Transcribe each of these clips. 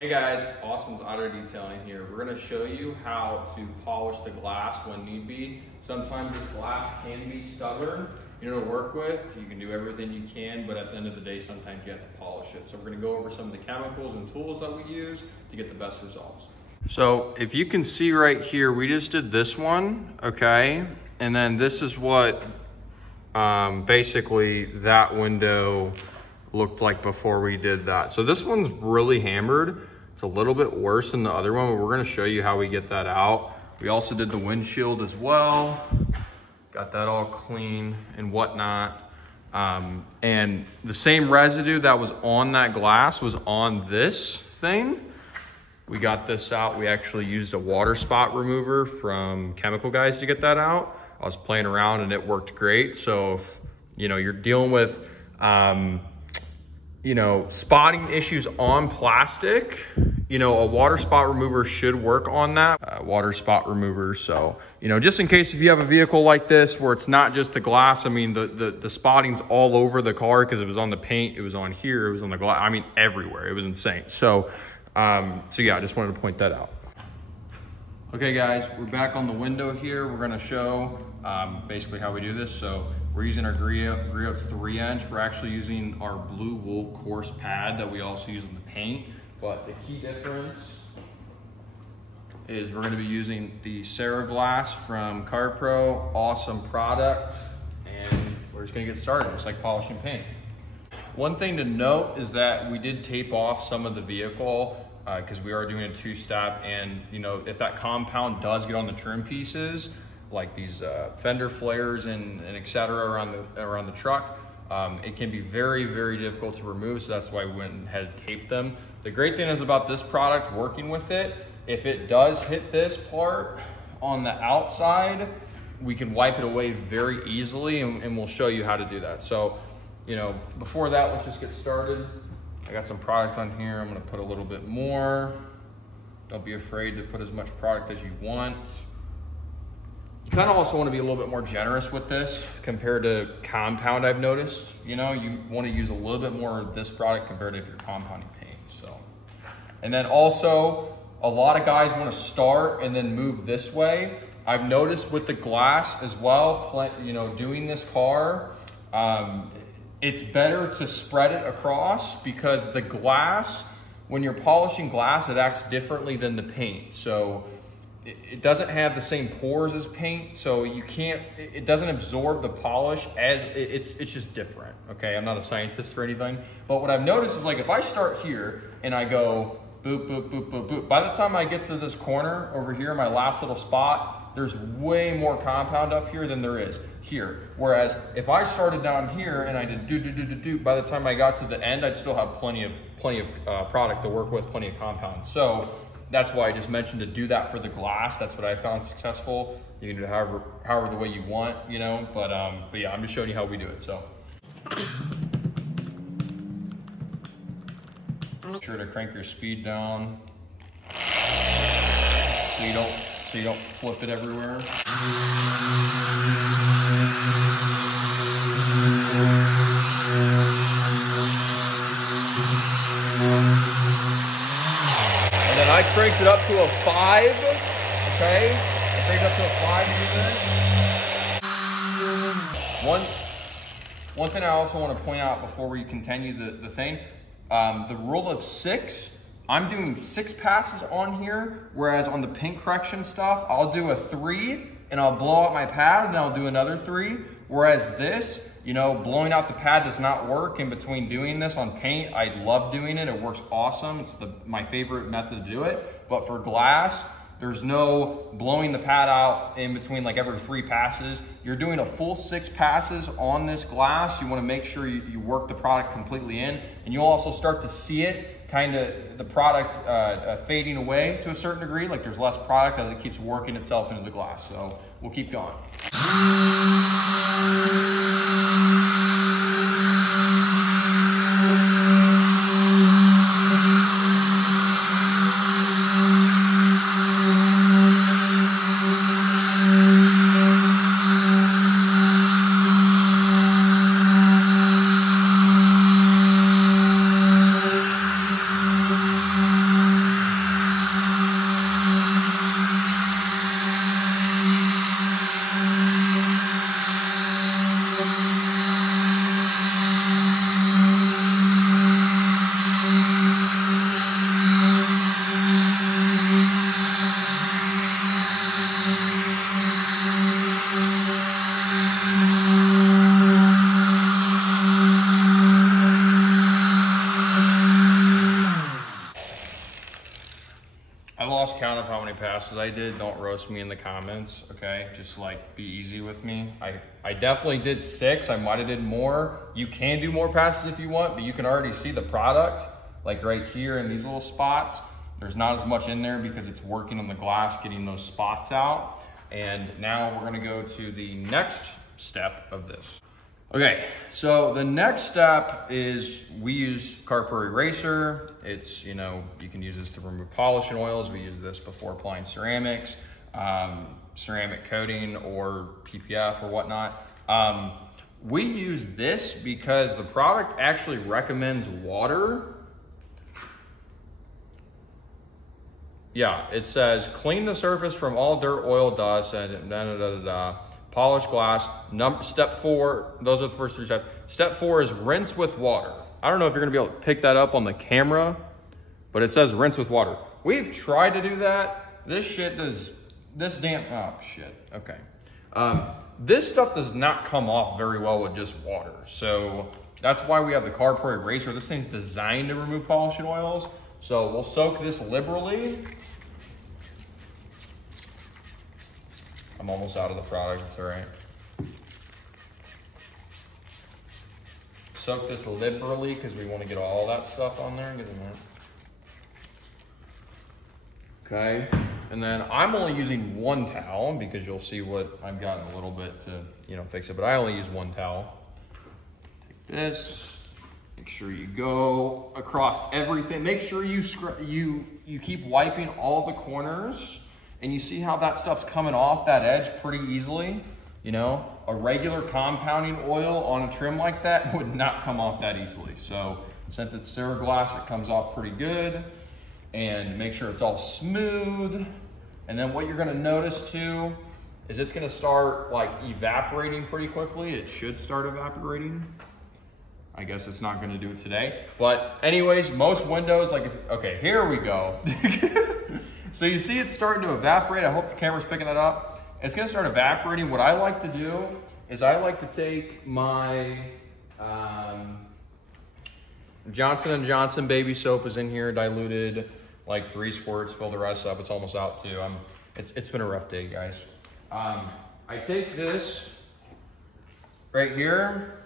Hey guys, Austin's Auto Detailing here. We're going to show you how to polish the glass when need be. Sometimes this glass can be stubborn, to work with. You can do everything you can, but at the end of the day, sometimes you have to polish it. So we're going to go over some of the chemicals and tools that we use to get the best results. So if you can see right here, we just did this one, okay? And then this is what basically that window looked like before we did that. So this one's really hammered. It's a little bit worse than the other one, but we're gonna show you how we get that out. We also did the windshield as well. Got that all clean and whatnot. And the same residue that was on that glass was on this thing. We got this out. We actually used a water spot remover from Chemical Guys to get that out. I was playing around and it worked great. So if you're dealing with spotting issues on plastic, a water spot remover should work on that. Water spot remover. So, just in case if you have a vehicle like this where it's not just the glass, I mean, the spotting's all over the car because it was on the paint, it was on here, it was on the glass, I mean, everywhere. It was insane. So yeah, I just wanted to point that out. Okay guys, we're back on the window here. We're gonna show basically how we do this. So we're using our Griot's 3-inch. We're actually using our blue wool coarse pad that we also use in the paint. But the key difference is we're gonna be using the Ceraglass from CarPro. Awesome product. And we're just gonna get started, just like polishing paint. One thing to note is that we did tape off some of the vehicle because we are doing a two-step, and if that compound does get on the trim pieces, like these fender flares and et cetera around the truck, it can be very, very difficult to remove. So that's why we went ahead and taped them. The great thing is about this product, working with it, if it does hit this part on the outside, we can wipe it away very easily, and we'll show you how to do that. So, before that, let's just get started. I got some product on here. I'm gonna put a little bit more. Don't be afraid to put as much product as you want. You kind of also want to be a little bit more generous with this compared to compound, I've noticed. You want to use a little bit more of this product compared to if you're compounding paint. So, and then also, a lot of guys want to start and then move this way. I've noticed with the glass as well, doing this car, it's better to spread it across because the glass, when you're polishing glass, it acts differently than the paint. So it doesn't have the same pores as paint, so it doesn't absorb the polish as, it's just different, okay? I'm not a scientist or anything, but what I've noticed is, like, if I start here and I go boop, boop, boop, boop, boop, by the time I get to this corner over here, my last little spot, there's way more compound up here than there is here. Whereas if I started down here and I did do, by the time I got to the end, I'd still have plenty of product to work with, plenty of compound. So that's why I just mentioned to do that for the glass. That's what I found successful. You can do it however the way you want, but yeah, I'm just showing you how we do it. So make sure to crank your speed down so you don't flip it everywhere. And then I cranked it up to a 5, okay? I cranked it up to a 5 to do this. One thing I also want to point out before we continue the thing, the rule of 6, I'm doing 6 passes on here, whereas on the paint correction stuff, I'll do a 3 and I'll blow out my pad and then I'll do another 3. Whereas this, blowing out the pad does not work in between doing this on paint. I love doing it. It works awesome. It's my favorite method to do it. But for glass, there's no blowing the pad out in between like every 3 passes. You're doing a full 6 passes on this glass. You want to make sure you work the product completely in, and you'll also start to see it kind of the product fading away to a certain degree. Like there's less product as it keeps working itself into the glass. So we'll keep going. I lost count of how many passes I did. Don't roast me in the comments, okay? Just like be easy with me. I definitely did 6. I might have did more. You can do more passes if you want, but you can already see the product, like right here in these little spots. There's not as much in there because it's working on the glass, getting those spots out. And now we're gonna go to the next step of this. Okay, so the next step is we use carport eraser. It's, you know, you can use this to remove polish and oils. We use this before applying ceramics, ceramic coating or PPF or whatnot. We use this because the product actually recommends water. Yeah, it says clean the surface from all dirt, oil, dust, and polish glass. Step 4, those are the first 3 steps. Step 4 is rinse with water. I don't know if you're gonna be able to pick that up on the camera, but it says rinse with water. We've tried to do that. This shit does, oh shit, okay. This stuff does not come off very well with just water. So that's why we have the carport eraser. This thing's designed to remove polish and oils. So we'll soak this liberally. I'm almost out of the product, it's all right. Soak this liberally because we want to get all that stuff on there. Get in there. Okay, and then I'm only using 1 towel because you'll see what I've got in a little bit to, you know, fix it, but I only use 1 towel. Take this, make sure you go across everything. Make sure you keep wiping all the corners. And you see how that stuff's coming off that edge pretty easily? You know, a regular compounding oil on a trim like that would not come off that easily. So since it's Ceraglass, it comes off pretty good. And make sure it's all smooth. And then what you're gonna notice too, is it's gonna start like evaporating pretty quickly. It should start evaporating. I guess it's not gonna do it today. But anyways, most windows, like, okay, here we go. So you see it's starting to evaporate. I hope the camera's picking that up. It's gonna start evaporating. What I like to do is I like to take my Johnson & Johnson baby soap is in here, diluted, like 3 squirts, fill the rest up. It's almost out too. It's been a rough day, guys. I take this right here.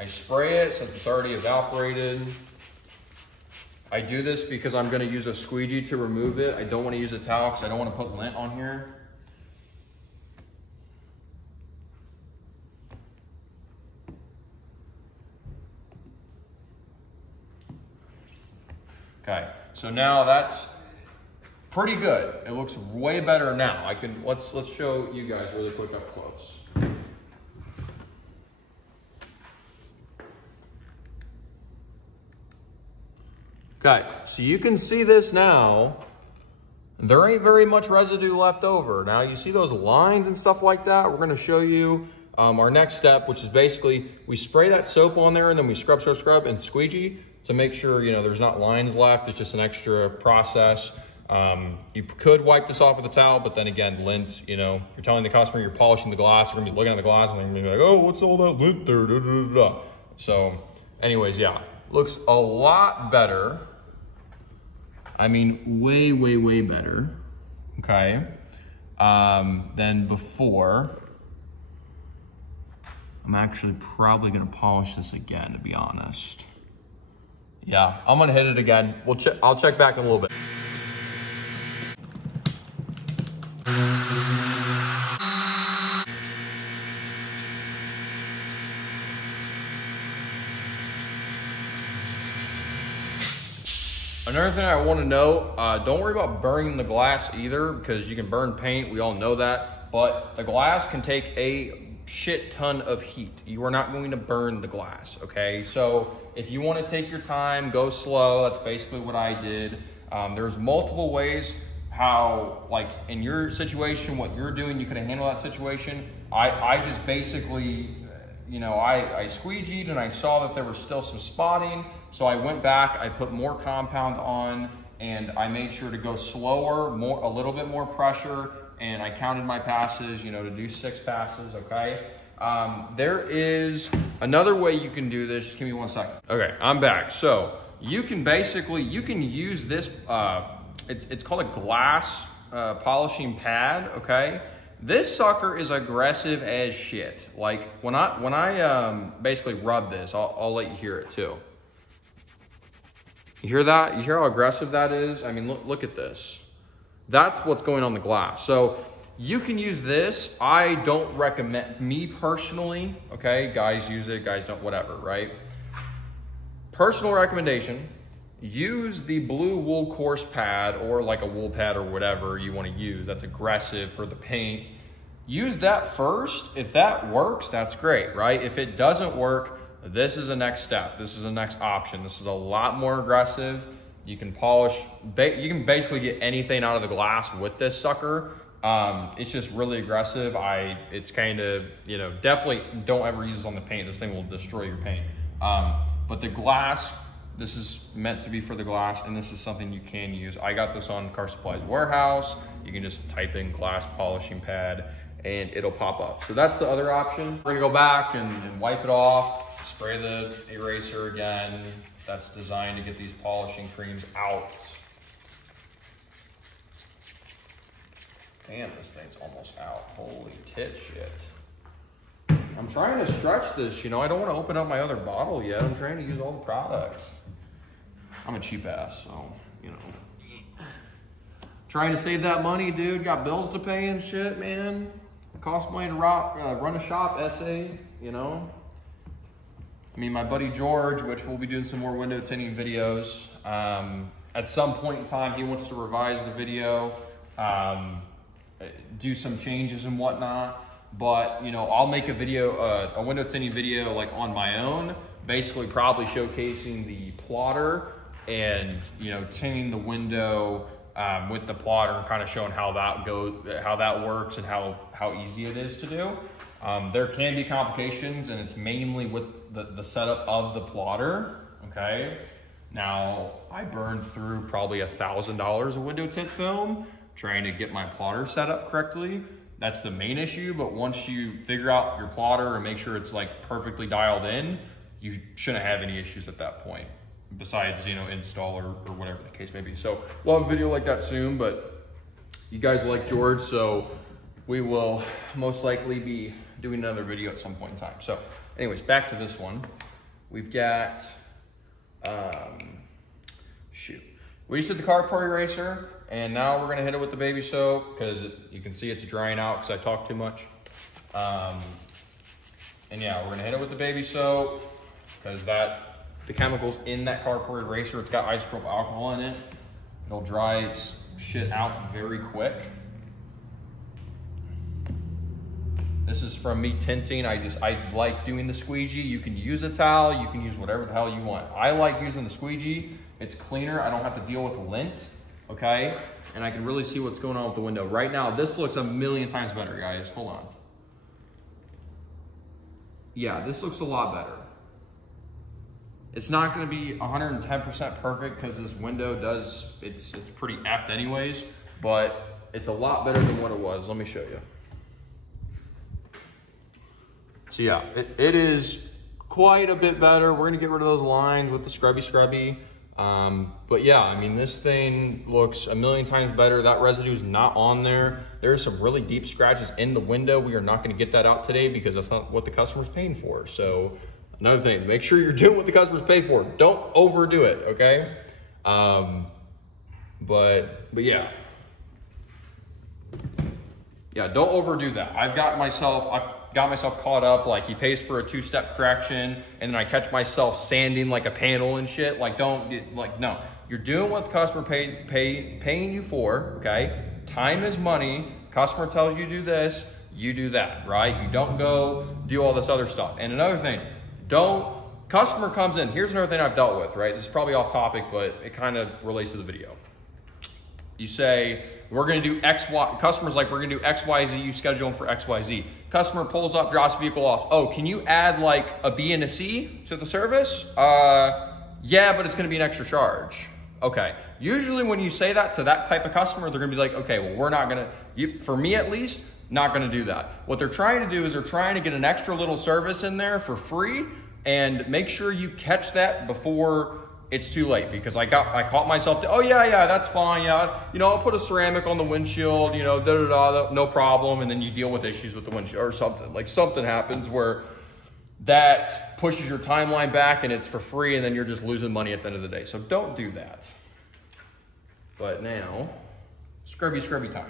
I spray it since it's already evaporated. I do this because I'm gonna use a squeegee to remove it. I don't wanna use a towel because I don't wanna put lint on here. Okay, so now that's pretty good. It looks way better now. Let's show you guys really quick up close. Okay, so you can see this now. There ain't very much residue left over. Now you see those lines and stuff like that? We're gonna show you our next step, which is basically we spray that soap on there and then we scrub and squeegee to make sure, you know, there's not lines left. It's just an extra process. You could wipe this off with a towel, but then again, lint, you know, you're telling the customer you're polishing the glass, you're gonna be looking at the glass and they're gonna be like, oh, what's all that lint there? Da, da, da, da. So anyways, yeah, looks a lot better. I mean, way, way, way better, okay, than before. I'm actually probably gonna polish this again, to be honest. Yeah, I'm gonna hit it again. I'll check back in a little bit. Another thing I want to know, don't worry about burning the glass either, because you can burn paint, we all know that, but the glass can take a shit ton of heat. You are not going to burn the glass, okay? So if you want to take your time, go slow, that's basically what I did. There's multiple ways how, like in your situation, what you're doing, you could handle that situation. I just basically, you know, I squeegeed and I saw that there was still some spotting. So I went back, I put more compound on, and I made sure to go slower, a little bit more pressure, and I counted my passes, you know, to do 6 passes, okay? There is another way you can do this. Just give me 1 second. Okay, I'm back. So you can use this, it's called a glass polishing pad, okay? This sucker is aggressive as shit. Like when I basically rub this, I'll let you hear it too. You hear that? You hear how aggressive that is? I mean, look at this. That's what's going on the glass. So you can use this. I don't recommend, me personally, okay? Guys use it, guys don't, whatever, right? Personal recommendation, use the blue wool coarse pad or like a wool pad or whatever you want to use that's aggressive for the paint. Use that first. If that works, that's great, right? If it doesn't work, this is the next step. This is the next option. This is a lot more aggressive. You can polish, you can basically get anything out of the glass with this sucker. It's just really aggressive. It's kind of, you know, definitely don't ever use this on the paint. This thing will destroy your paint. But the glass, this is meant to be for the glass, and this is something you can use. I got this on Car Supply's warehouse. You can just type in glass polishing pad and it'll pop up. So that's the other option. We're gonna go back and wipe it off, spray the eraser again. That's designed to get these polishing creams out. Damn, this thing's almost out. Holy tit shit. I'm trying to stretch this, you know. I don't want to open up my other bottle yet. I'm trying to use all the products. I'm a cheap ass, so, you know. Trying to save that money, dude. Got bills to pay and shit, man. It costs money to run a shop, essay, you know. I mean, my buddy George, which we'll be doing some more window tinting videos. At some point in time, he wants to revise the video, do some changes and whatnot. But, you know, I'll make a video, a window tinting video like on my own, basically probably showcasing the plotter and, you know, tinting the window with the plotter and kind of showing how that goes, how that works and how easy it is to do. There can be complications, and it's mainly with the setup of the plotter, okay? Now, I burned through probably $1,000 of window tint film trying to get my plotter set up correctly. That's the main issue, but once you figure out your plotter and make sure it's like perfectly dialed in, you shouldn't have any issues at that point, besides, you know, install or whatever the case may be. So we'll have a video like that soon, but you guys like George, so we will most likely be doing another video at some point in time. So anyways, back to this one. We've got, we just did the car pour eraser, and now we're gonna hit it with the baby soap because you can see it's drying out because I talk too much. And yeah, we're gonna hit it with the baby soap because the chemicals in that car pour eraser, it's got isopropyl alcohol in it. It'll dry its shit out very quick. This is from me tinting. I like doing the squeegee. You can use a towel, you can use whatever the hell you want. I like using the squeegee. It's cleaner, I don't have to deal with lint, okay? And I can really see what's going on with the window. Right now, this looks a million times better, guys. Hold on. Yeah, this looks a lot better. It's not gonna be 110% perfect because this window it's pretty effed anyways, but it's a lot better than what it was. Let me show you. So yeah, it is quite a bit better. We're gonna get rid of those lines with the scrubby. But yeah, I mean, this thing looks a million times better. That residue is not on there. There's some really deep scratches in the window. We are not gonna get that out today because that's not what the customer's paying for. So another thing, make sure you're doing what the customer's paid for. Don't overdo it, okay? But yeah. Yeah, don't overdo that. I've got myself caught up, like he pays for a 2-step correction and then I catch myself sanding like a panel and shit. Like no, you're doing what the customer paying you for, okay? Time is money. Customer tells you do this, you do that, right? You don't go do all this other stuff. And another thing, customer comes in, here's another thing I've dealt with, right? This is probably off topic, but it kind of relates to the video. You say, we're gonna do X, Y, customer's like, we're gonna do X, Y, Z, you schedule them for X, Y, Z. Customer pulls up, drops vehicle off. Oh, can you add like a B and a C to the service? Yeah, but it's gonna be an extra charge. Okay, usually when you say that to that type of customer, they're gonna be like, okay, well, we're not gonna, for me at least, not gonna do that. What they're trying to do is they're trying to get an extra little service in there for free and make sure you catch that before it's too late because I caught myself, oh yeah, that's fine. Yeah, you know, I'll put a ceramic on the windshield, you know, no problem. And then you deal with issues with the windshield or something. Like something happens where that pushes your timeline back and it's for free and then you're just losing money at the end of the day. So don't do that. But now, scrubby time.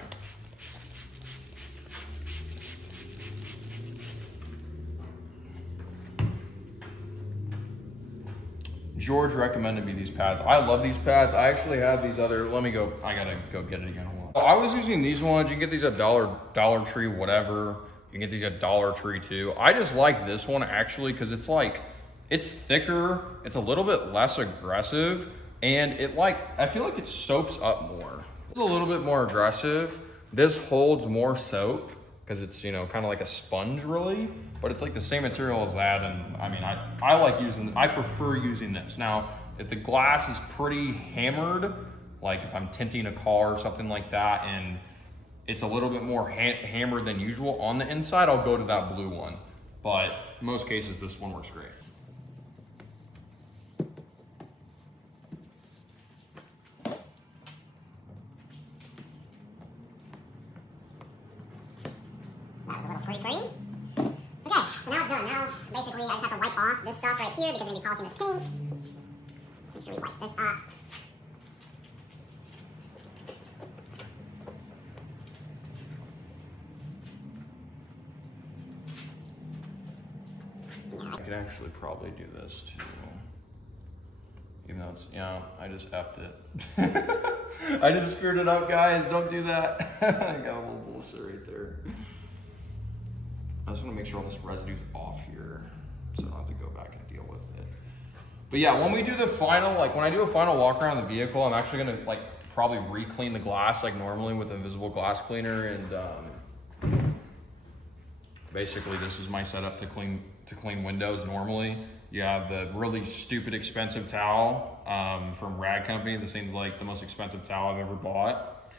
George recommended me these pads. I love these pads. I actually have these other, I gotta go get it again. I was using these ones. You can get these at Dollar Tree, whatever. You can get these at Dollar Tree too. I just like this one actually because it's like, it's thicker, it's a little bit less aggressive, and I feel like it soaps up more. It's a little bit more aggressive. This holds more soap because it's, you know, kind of like a sponge really, but it's like the same material as that. And I mean, I prefer using this. Now, if the glass is pretty hammered, like if I'm tinting a car or something like that, and it's a little bit more hammered than usual on the inside, I'll go to that blue one. But in most cases, this one works great. Squirty. Okay, so now it's done. Now, basically, I just have to wipe off this stuff right here because we're going to be polishing this paint. Make sure we wipe this up. I could actually probably do this too. Even though it's, yeah, I just effed it. I just screwed it up, guys. Don't do that. I got a little bullshit right there. I just want to make sure all this residue's off here so I don't have to go back and deal with it. But yeah, when we do the final, like when I do a final walk around the vehicle, I'm actually going to like probably re-clean the glass like normally with invisible glass cleaner. And basically this is my setup to clean windows normally. You have the really stupid expensive towel from Rag Company. This seems like the most expensive towel I've ever bought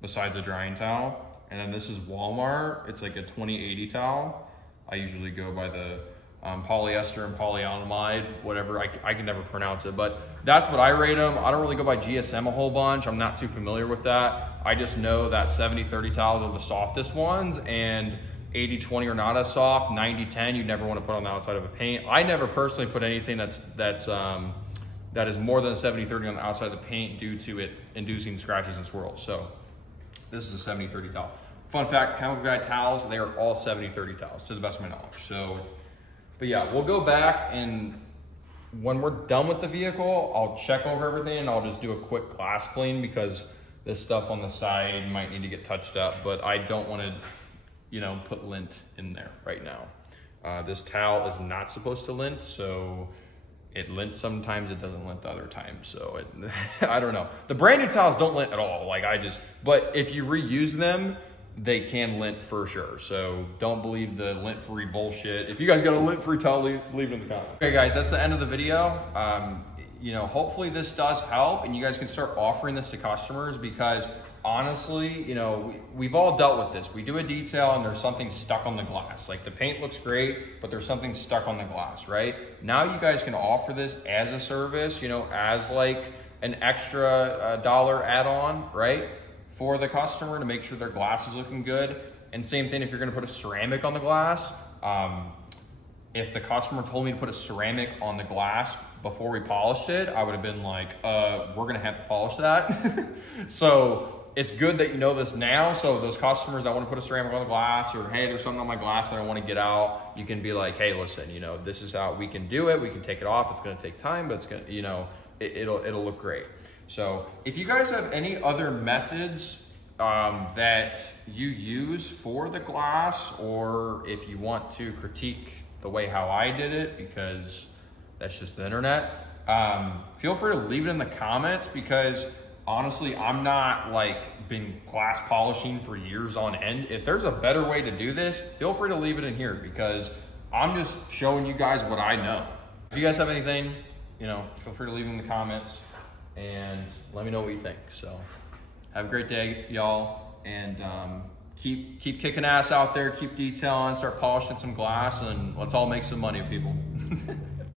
besides a drying towel. And then this is Walmart. It's like a 2080 towel. I usually go by the polyester and polyamide, whatever. I can never pronounce it, but that's what I rate them. I don't really go by GSM a whole bunch. I'm not too familiar with that. I just know that 70-30 towels are the softest ones, and 80-20 are not as soft. 90-10 you never want to put on the outside of a paint. I never personally put anything that is more than 70-30 on the outside of the paint due to it inducing scratches and swirls. So this is a 70-30 towel. Fun fact, Chemical Guy towels, they are all 70-30 towels to the best of my knowledge. So, but yeah, we'll go back, and when we're done with the vehicle, I'll check over everything and I'll just do a quick glass clean because this stuff on the side might need to get touched up, but I don't want to, you know, put lint in there right now. This towel is not supposed to lint, so it lints sometimes, it doesn't lint the other times. So I don't know. The brand new towels don't lint at all. But if you reuse them, they can lint for sure. So don't believe the lint-free bullshit. If you guys got a lint-free towel, leave it in the comments. Okay guys, that's the end of the video. You know, hopefully this does help and you guys can start offering this to customers because honestly, you know, we've all dealt with this. We do a detail and there's something stuck on the glass. Like the paint looks great, but there's something stuck on the glass, right? Now you guys can offer this as a service, you know, as like an extra dollar add-on, right? For the customer to make sure their glass is looking good. And same thing if you're gonna put a ceramic on the glass. If the customer told me to put a ceramic on the glass before we polished it, I would have been like, we're gonna have to polish that. So it's good that you know this now. So those customers that want to put a ceramic on the glass, or hey, there's something on my glass that I want to get out, you can be like, hey, listen, you know, this is how we can do it. We can take it off. It's going to take time, but it's going to, you know, it'll look great. So if you guys have any other methods that you use for the glass, or if you want to critique the way how I did it, because that's just the internet, feel free to leave it in the comments because honestly, I'm not like been glass polishing for years on end. If there's a better way to do this, feel free to leave it in here because I'm just showing you guys what I know. If you guys have anything, you know, feel free to leave it in the comments and let me know what you think. So have a great day, y'all, and keep kicking ass out there, keep detailing, start polishing some glass, and let's all make some money, people.